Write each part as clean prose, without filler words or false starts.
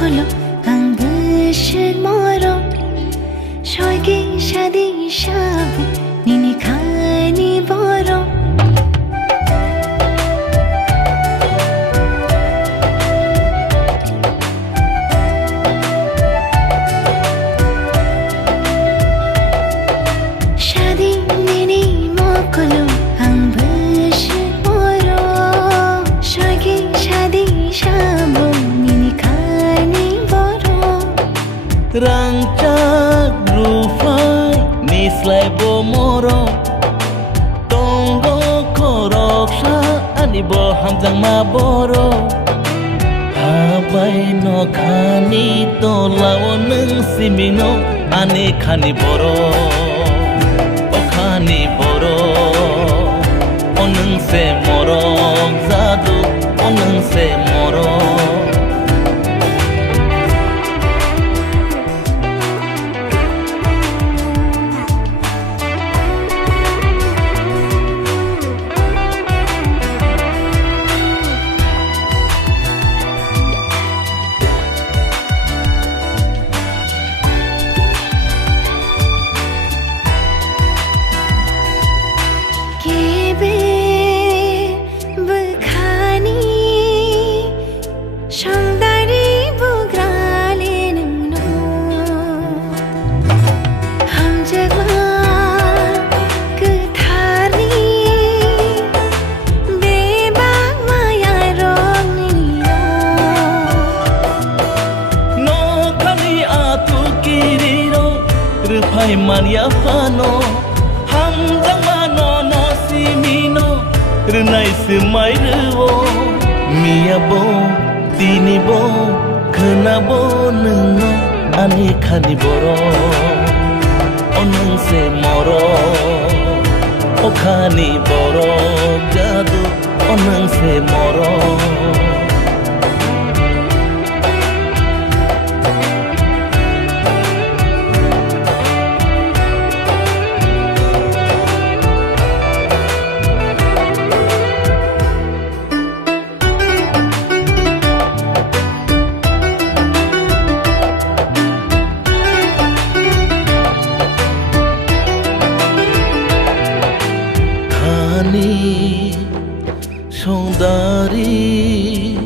mokolo ang bushin moro shoyge shadi shabu nini khani boro shadi nini mokolo ang bushin moro shoyge shadi shabu nini khani boro Rangcak rufai nislai bo moro Tonggo korok sa ani bo hamjang ma boro Habai no khani to lawo nung simino ani khani boro O khani boro O nung se moro Zadu O nung se moro Hai mania fano hamdang mano no simino renai semai rewo mia bo tini bo khana bo nungo ani khani boro onung se moro o khani boro jadu onung se moro Songdari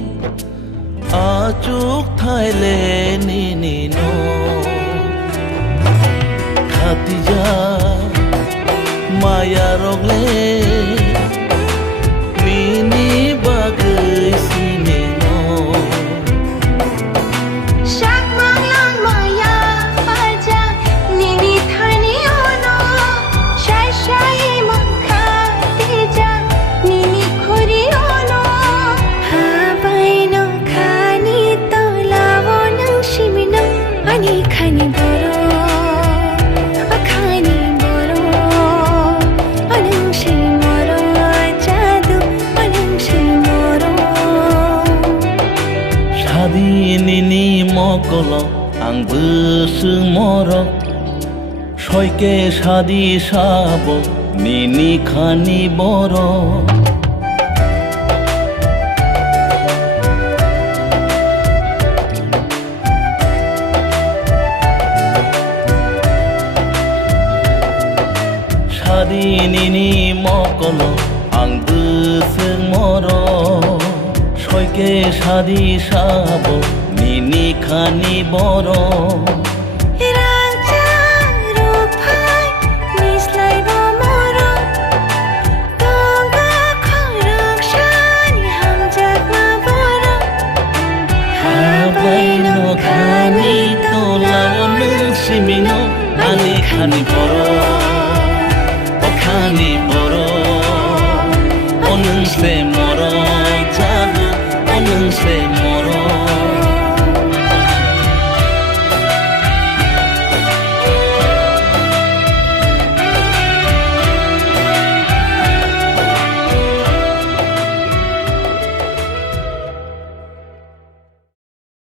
achuk thaile nini no Khatija maya rogle nini bagai sini no shak manglang maya aja nini thani ono shai shai mang Khatija nini khori ono habai no khani to lawo nang shimino ani khani boro akhani boro anang shi moro jadu anang shi moro Shadi nini mokolo ang busu moro Shoyke shadi shabo nini khani boro Shadi nini mokolo ang busu moro Shoyke shadi shabo nini khani boro Simino ani khani boro o khani boro onung se moro jadu onung se